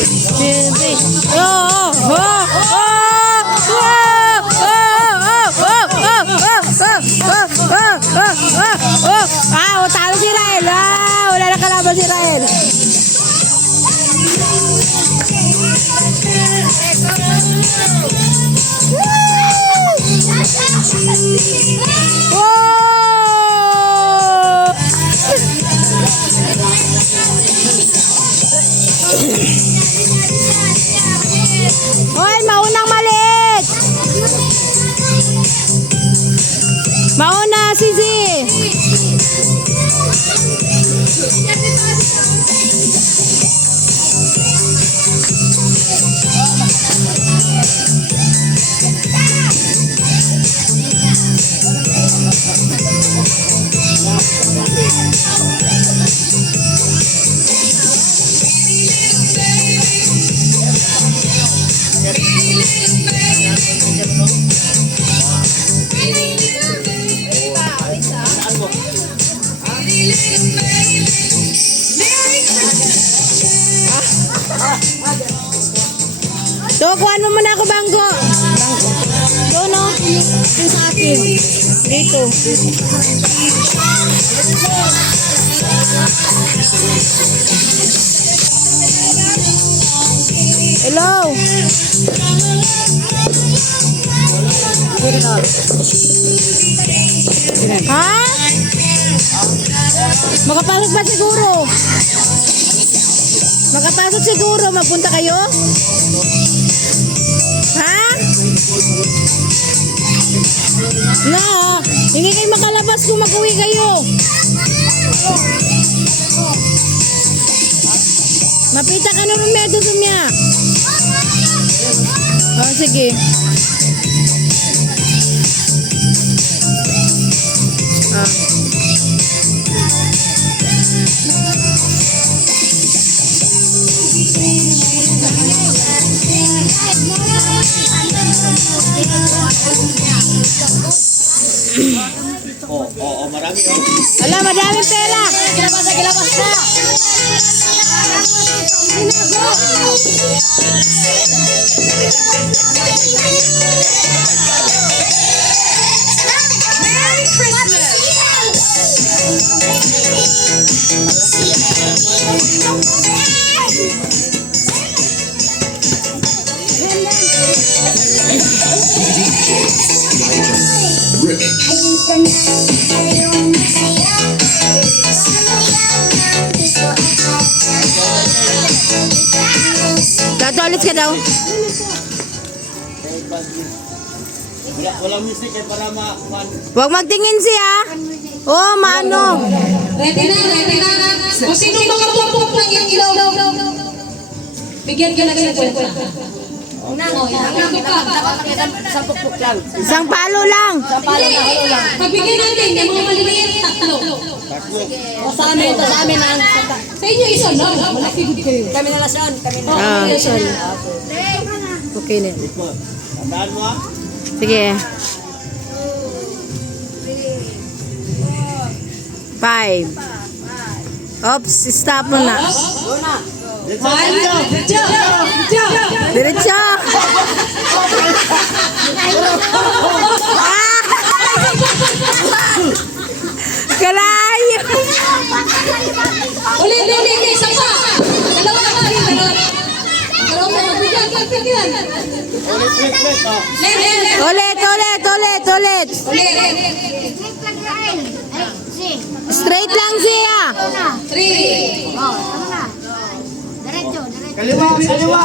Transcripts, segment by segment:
Siyempre. Oh, oh, oh, talo si Rael. Wala na kalaban si Rael. Hoy, maunang maliit. Mauna, Sisi. So, kuhaan mo muna ako, Banggo. Doon, no? Yung sa akin. Dito. Hello? Ha? Makapasok ba siguro? Makapasok siguro. Magpunta kayo? Ha? No, hindi kayo makalabas kung mag-uwi kayo. Mapita ka na rumedo sumya. Oh, sige. Marami Ala, madaming pera. Kilabas na. Merry Christmas! Tatolit ka daw. Walang music eh para Huwag magtingin siya. Oh, mano. Ready na. Kung sino makapupok ng iyong ilaw, bigyan ka na ng kwenta. Isang palo lang. Pagbigyan natin yung mga maliliit, tatlo. Sa amin ang sa inyo isa lang. Malaki good kayo. Kami na lasyon. Ah. Okay na. tandaan mo ah. Sige. 5. Oops, stop mo na. Diretso. Kalayo. Ulit, isa pa. Dalawa na kayo. Dalawa na magbigyan. Ulit. Straight lang siya. 3. Kaliwa.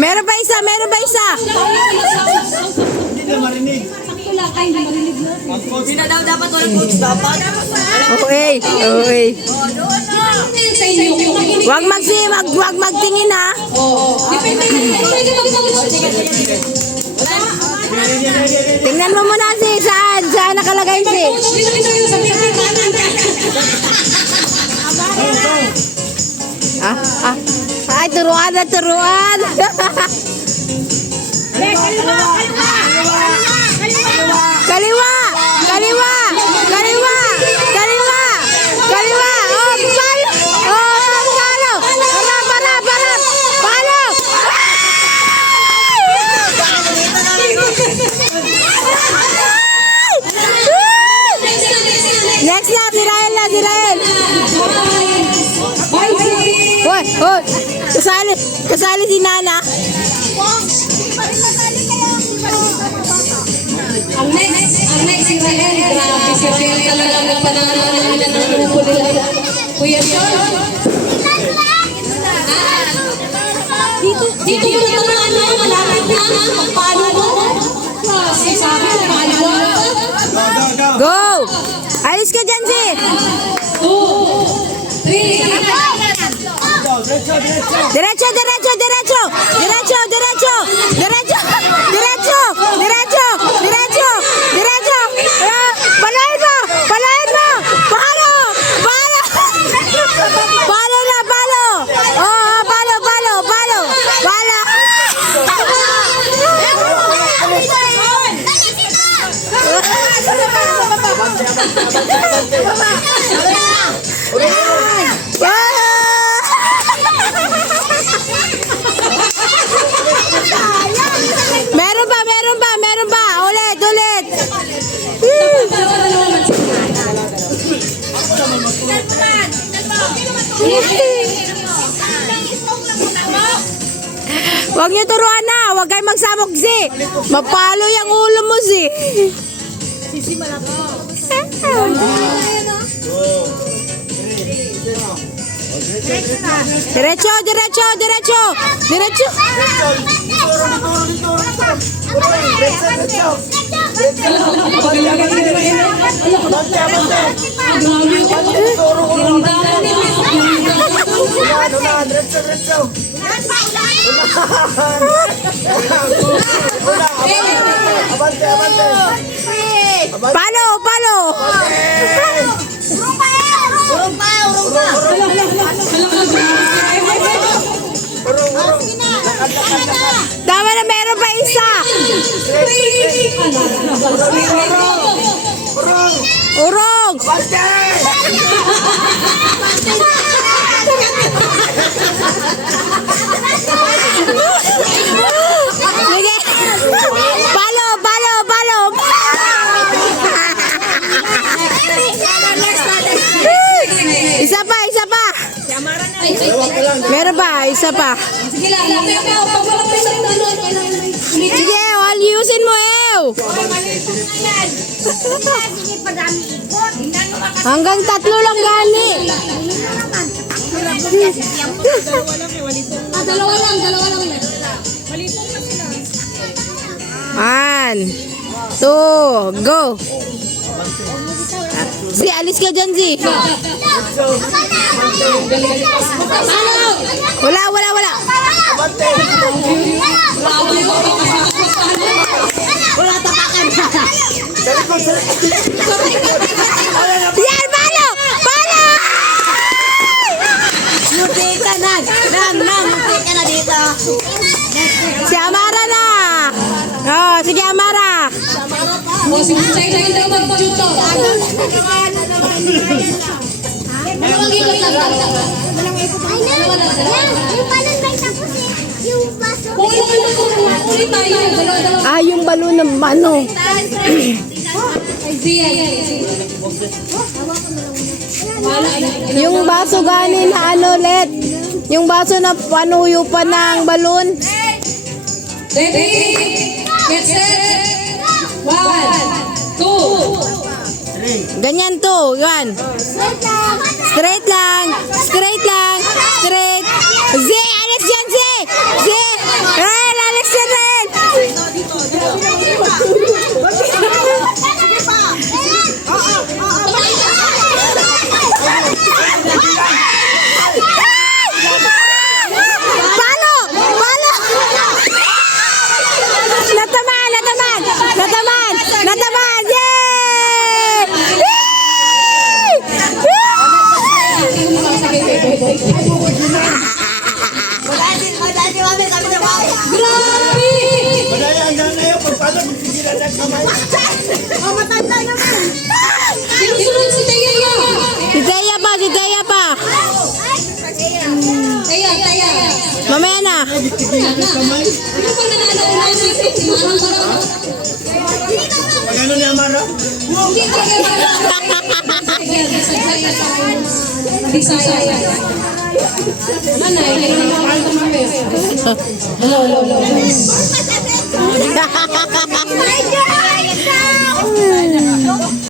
Meron pa isa. Hindi na marinig. Sakto lang kayo marinig na. Hindi na dapat walang coach dapat. Okay. Sa inyo. Wag magtingin ha. Depende mag-coach. Tingnan mo muna saan nakalagay si. Ay, turuan. Kaliwa. Kasali si Nana. Ang next si Rael. Grabe si Rael talaga magpanananan nila ng grupo nila. Kuya John. Dito ko na tamaan na, malapit na. Magpalo mo. Kasi sabi ko, palo. Go! Alis ka dyan, si! 2, 3, Diretso, diretso. Diretso, diretso, diretso! Diretso, diretso! Diretso! Diretso! Diretso! Diretso! Diretso! Palain mo! Palain mo! Palo! Palo! Palo na, palo! Oo, palo, palo, palo! Palo! Meron pa, meron pa, meron pa. Ulit, ulit. Huwag niyo turuan na. Huwag kayo magsamok, si. Mapalo yung ulo mo, si. Diretso, diretso, diretso. Diretso. Palo, palo. Tama na, meron pa isa. Urong. Sige. Palo, palo, palo. Isa pa, isa pa. Meron pa, isa pa. Sige lang, pag wala pa isang tanong, Sige, aliusin mo, Ew. Hanggang 3 lang gani. dalawa lang. 1, 2, go. Si, alis ka dyan, si. Wala, wala, wala. Wala tapakan. Yan, palo! Palo! Muti ka na. Muti ka na dito. Si Amara na. Oh, sige, Amara. O, sige, sa'yo na daw mag-juto. Dalawang ikot lang. Ulit tayo. Dalawa. Ah, yung balon ng ano. Yung baso gani na ano, Let. Yung baso na panuyo pa ng balon. Ready? Get set. 1, 2. Ganyan to, yan. Straight lang. Straight lang. Straight. Zee, alis yan, Zee. Zee. Ren, alis yan, Ren. Palo! Palo! Nataman! Nataman! Nataman! Nataman! Yay! Grabe! Madaya, hanggang na yun. Pagpano, magsigilan na kamay. Sinusunod si Taya. Si Teya pa, si Teya pa. Taya. Mamaya na. Kamay. Ano pa nanalo ko na si Pag ano ni Amara? Hindi ka Bisaya. Manay, kailangan mo ako tumapis. Hello, hello, hello. Medyo ayos na.